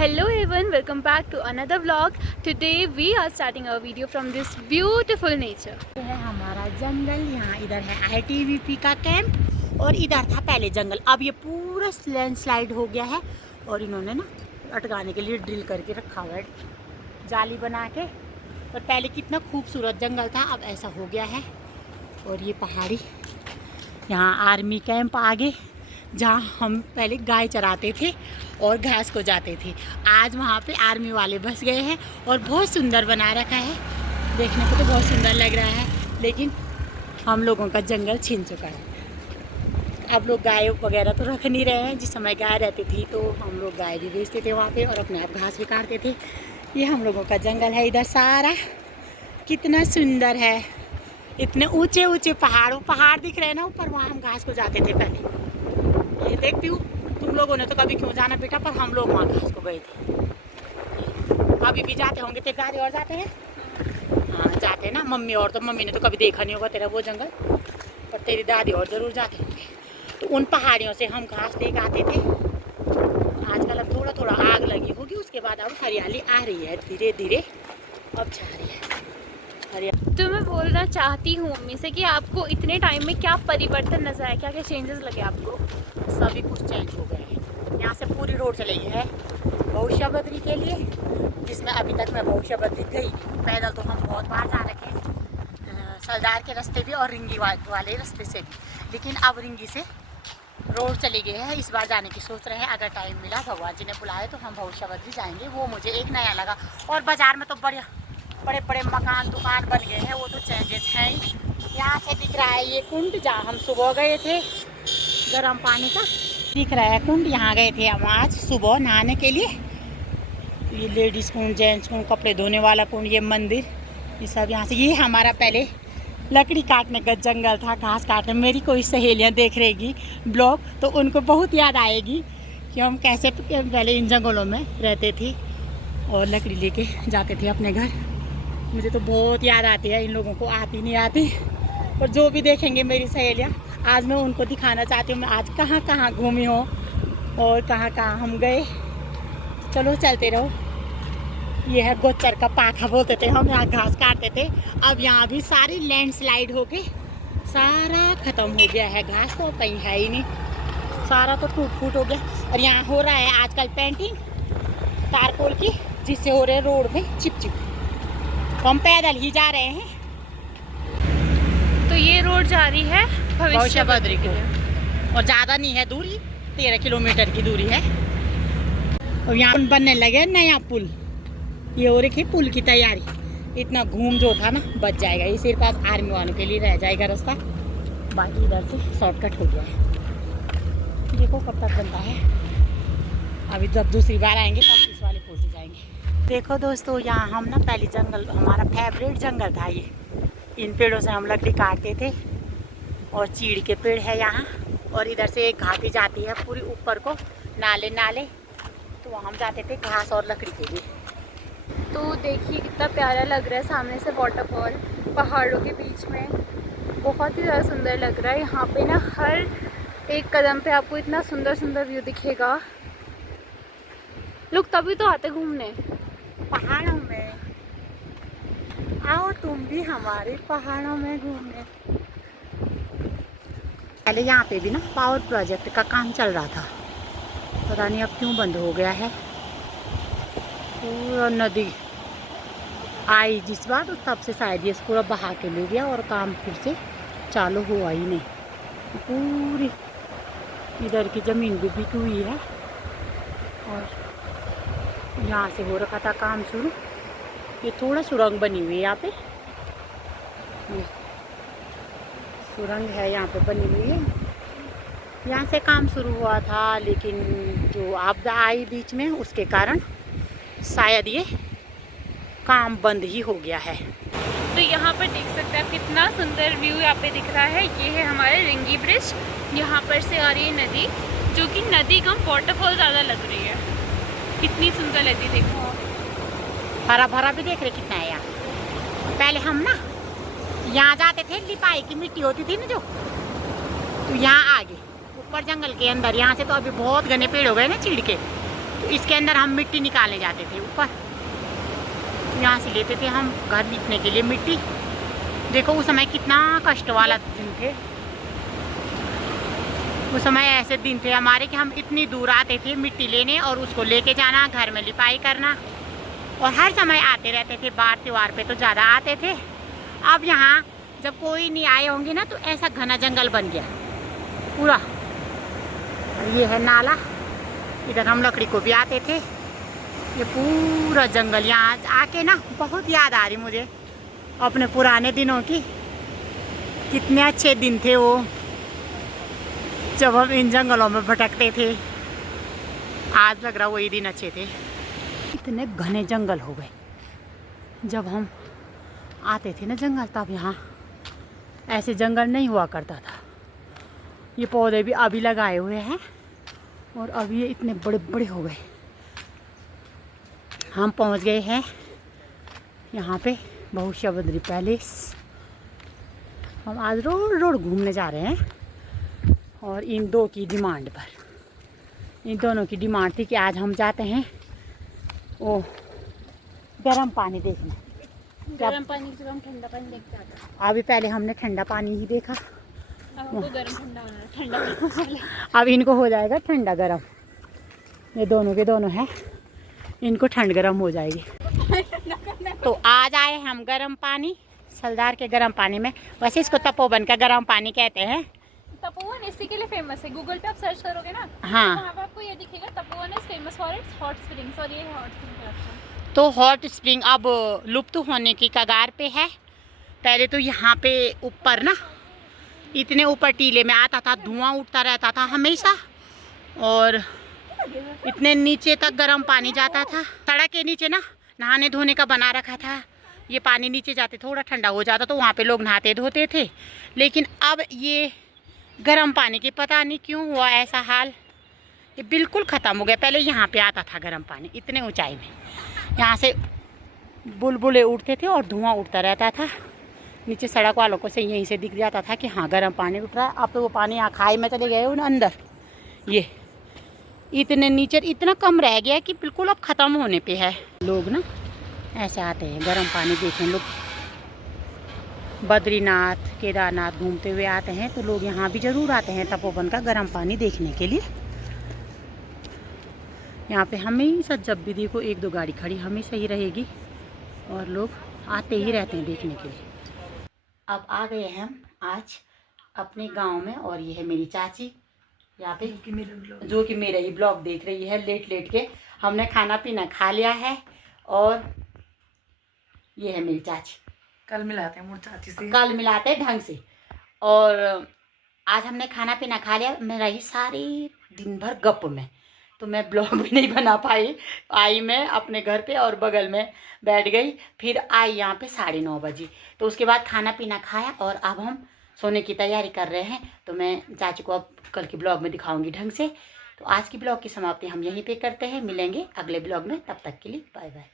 Hello everyone, welcome back to another vlog. Today we are starting our video from this beautiful nature. ये है हमारा जंगल। यहाँ इधर है ITBP का कैंप और इधर था पहले जंगल। अब ये पूरा लैंडस्लाइड हो गया है और इन्होंने ना अटकाने के लिए ड्रिल करके रखा हुआ है जाली बना के। और पहले कितना खूबसूरत जंगल था, अब ऐसा हो गया है। और ये पहाड़ी, यहाँ आर्मी कैंप आगे जहाँ हम पहले गाय चराते थे और घास को जाते थे, आज वहाँ पे आर्मी वाले बस गए हैं और बहुत सुंदर बना रखा है। देखने को तो बहुत सुंदर लग रहा है, लेकिन हम लोगों का जंगल छीन चुका है। अब लोग गाय वगैरह तो रख नहीं रहे हैं। जिस समय गाय रहती थी तो हम लोग गाय भी बेचते थे वहाँ पे और अपने आप घास भी काटते थे। ये हम लोगों का जंगल है इधर सारा, कितना सुंदर है। इतने ऊंचे ऊंचे पहाड़ दिख रहे हैं ना ऊपर, वहाँ हम घास को जाते थे पहले। ये देखती हूँ, तुम लोगों ने तो कभी क्यों जाना बेटा, पर हम लोग वहाँ घास को गए थे। अभी भी जाते होंगे तेरे दादी और जाते हैं? हाँ जाते हैं ना। मम्मी ने तो कभी देखा नहीं होगा तेरा वो जंगल, पर तेरी दादी और ज़रूर जाते होंगे। तो उन पहाड़ियों से हम घास लेके आते थे। आजकल अब थोड़ा थोड़ा आग लगी होगी, उसके बाद अब हरियाली आ रही है धीरे धीरे, अब छा रही है हरियाली। तो मैं बोलना चाहती हूँ मम्मी से कि आपको इतने टाइम में क्या परिवर्तन नजर आया, क्या क्या चेंजेस लगे आपको? सभी कुछ चेंज हो गया है। यहाँ से पूरी रोड चली है बहुशा बद्री के लिए, जिसमें अभी तक मैं बहुशा बद्री गई। पैदल तो हम बहुत बार जा रखे हैं, सरदार के रास्ते भी और रिंगी वाले रास्ते से भी, लेकिन अब रिंगी से रोड चली गई है। इस बार जाने की सोच रहे हैं, अगर टाइम मिला भगवान जी ने बुलाए तो हम बहुशा बद्री जाएंगे। वो मुझे एक नया लगा। और बाज़ार में तो बड़े बड़े मकान दुकान बन गए हैं, वो तो चेंजेस हैं ही। यहाँ से दिख रहा है ये कुंड जहाँ हम सुबह गए थे, गर्म पानी का दिख रहा है कुंड। यहाँ गए थे हम आज सुबह नहाने के लिए। ये लेडीज़ कुंड, जेंट्स कुंड, कपड़े धोने वाला कुंड, ये मंदिर, ये सब यहाँ से। ये हमारा पहले लकड़ी काटने का जंगल था, घास काटने। मेरी कोई सहेलियाँ देख रहेगी ब्लॉग तो उनको बहुत याद आएगी कि हम कैसे पहले इन जंगलों में रहते थे और लकड़ी लेके जाते थे अपने घर। मुझे तो बहुत याद आती है, इन लोगों को आती नहीं आती। और जो भी देखेंगे मेरी सहेलियाँ, आज मैं उनको दिखाना चाहती हूँ मैं आज कहाँ कहाँ घूमी हूँ और कहाँ कहाँ हम गए। चलो चलते रहो। ये है गोचर का पाखा बोलते थे हम, यहाँ घास काटते थे। अब यहाँ भी सारी लैंडस्लाइड होके सारा ख़त्म हो गया है, घास तो कहीं है ही नहीं, सारा तो टूट फूट हो गया। और यहाँ हो रहा है आजकल पेंटिंग तारकोल की, जिससे हो रहे रोड में चिप चिप। हम पैदल ही जा रहे हैं। तो ये रोड जा रही है भविष्य बद्री को, और ज़्यादा नहीं है दूरी, 13 किलोमीटर की दूरी है। और यहाँ बनने लगे नया पुल, ये हो रही पुल की तैयारी। इतना घूम जो था ना बच जाएगा, ये सिर्फ आज आर्मी वालों के लिए रह जाएगा रास्ता, बाकी इधर से शॉर्टकट हो गया है। देखो कब तक बनता है। अभी जब दूसरी बार आएंगे तब इस वाले पुल से जाएंगे। देखो दोस्तों, यहाँ हम ना पहले जंगल, हमारा फेवरेट जंगल था ये। इन पेड़ों से हम लकड़ी काटते थे और चीड़ के पेड़ है यहाँ। और इधर से एक घाटी जाती है पूरी ऊपर को, नाले, तो वहाँ हम जाते थे घास और लकड़ी के लिए। तो देखिए कितना प्यारा लग रहा है, सामने से वाटरफॉल पहाड़ों के बीच में, बहुत ही ज़्यादा सुंदर लग रहा है। यहाँ पे ना हर एक कदम पे आपको इतना सुंदर सुंदर व्यू दिखेगा। लोग तभी तो आते घूमने पहाड़ों में। आओ तुम भी हमारे पहाड़ों में घूमने। पहले यहाँ पे भी ना पावर प्रोजेक्ट का काम चल रहा था, पता नहीं अब क्यों बंद हो गया है। पूरा नदी आई जिस बार, तो तब से शायद ये पूरा बहा के ले गया और काम फिर से चालू हुआ ही नहीं। पूरी इधर की ज़मीन भी बिकी हुई है और यहाँ से हो रखा था काम शुरू। ये थोड़ा सुरंग बनी हुई है यहाँ पे, ये सुरंग है यहाँ पे बनी हुई है। यहाँ से काम शुरू हुआ था, लेकिन जो आपदा आई बीच में उसके कारण शायद ये काम बंद ही हो गया है। तो यहाँ पर देख सकते हैं आप कितना सुंदर व्यू यहाँ पे दिख रहा है। ये है हमारे रिंगी ब्रिज, यहाँ पर से आ रही है नदी, जो कि नदी कम वाटरफॉल ज़्यादा लग रही है। कितनी सुंदर लगती, देखो हरा भरा भी देख रहे कितना है यहाँ। पहले हम ना यहाँ जाते थे, लिपाई की मिट्टी होती थी ना जो, तो यहाँ आगे ऊपर जंगल के अंदर, यहाँ से तो अभी बहुत घने पेड़ हो गए ना चीड़ के, इसके अंदर हम मिट्टी निकालने जाते थे ऊपर, यहाँ से लेते थे हम घर लीपने के लिए मिट्टी। देखो उस समय कितना कष्ट वाला दिन थे, उस समय ऐसे दिन थे हमारे कि हम इतनी दूर आते थे मिट्टी लेने और उसको लेके जाना, घर में लिपाई करना, और हर समय आते रहते थे। बार त्योहार पे तो ज़्यादा आते थे। अब यहाँ जब कोई नहीं आए होंगे ना तो ऐसा घना जंगल बन गया पूरा। ये है नाला, इधर हम लकड़ी को भी आते थे। ये पूरा जंगल, यहाँ आके ना बहुत याद आ रही मुझे अपने पुराने दिनों की। कितने अच्छे दिन थे वो, जब हम इन जंगलों में भटकते थे। आज लग रहा वही दिन अच्छे थे। इतने घने जंगल हो गए। जब हम आते थे ना जंगल, तब यहाँ ऐसे जंगल नहीं हुआ करता था। ये पौधे भी अभी लगाए हुए हैं और अभी ये इतने बड़े बड़े हो गए। हम पहुँच गए हैं यहाँ पे बहुशा बद्री पैलेस। हम आज रोड रोड घूमने जा रहे हैं और इन दो की डिमांड पर। इन दोनों की डिमांड थी कि आज हम जाते हैं वो गर्म पानी देखने। गर्म पानी से हम ठंडा पानी देखते आते हैं। अभी पहले हमने ठंडा पानी ही देखा, अब हमको गर्म ठंडा होना है, ठंडा पानी। अब इनको हो जाएगा ठंडा गरम। ये दोनों के दोनों हैं, इनको ठंड गरम हो जाएगी। तो आज आए हम गर्म पानी, सलदार के गर्म पानी में। वैसे इसको तपोवन का गर्म पानी कहते हैं। तपोवन इसी के लिए फेमस है। गूगल पे आप सर्च करोगे ना, हाँ, तो वहाँ पे आपको ये दिखेगा, Tapovan is famous for its hot springs. और ये हॉट स्प्रिंग। तो हॉट स्प्रिंग अब लुप्त होने की कगार पे है। पहले तो यहाँ पे ऊपर ना इतने ऊपर टीले में आता था, धुआं उठता रहता था हमेशा, और इतने नीचे तक गर्म पानी जाता था। सड़क के नीचे ना नहाने धोने का बना रखा था। ये पानी नीचे जाते थोड़ा ठंडा हो जाता तो वहाँ पे लोग नहाते धोते थे। लेकिन अब ये गर्म पानी की पता नहीं क्यों हुआ ऐसा हाल, ये बिल्कुल ख़त्म हो गया। पहले यहाँ पे आता था गर्म पानी इतने ऊंचाई में, यहाँ से बुलबुले उठते थे और धुआं उठता रहता था। नीचे सड़क वालों को से यहीं से दिख जाता था कि हाँ गर्म पानी उठ रहा है। अब तो वो पानी यहाँ खाई में चले गए ना अंदर। ये इतने नीचे इतना कम रह गया कि बिल्कुल अब ख़त्म होने पे है। लोग ना ऐसे आते हैं गर्म पानी देखने। लोग बद्रीनाथ केदारनाथ घूमते हुए आते हैं तो लोग यहाँ भी ज़रूर आते हैं तपोवन का गर्म पानी देखने के लिए। यहाँ पे हमेशा जब भी देखो एक दो गाड़ी खड़ी हमेशा ही रहेगी और लोग आते ही रहते हैं देखने के लिए। अब आ गए हैं हम आज अपने गांव में, और ये है मेरी चाची यहाँ पे जो कि मेरा ही ब्लॉग देख रही है लेट लेट के। हमने खाना पीना खा लिया है और ये है मेरी चाची। कल मिलाते हैं मुझ चाची से, कल मिलाते हैं ढंग से। और आज हमने खाना पीना खा लिया। मैं रही सारी दिन भर गप में, तो मैं ब्लॉग भी नहीं बना पाई। आई मैं अपने घर पे और बगल में बैठ गई। फिर आई यहाँ पे 9:30 बजे। तो उसके बाद खाना पीना खाया और अब हम सोने की तैयारी कर रहे हैं। तो मैं चाची को अब कल की ब्लॉग में दिखाऊंगी ढंग से। तो आज की ब्लॉग की समाप्ति हम यहीं पे करते हैं। मिलेंगे अगले ब्लॉग में, तब तक के लिए बाय बाय।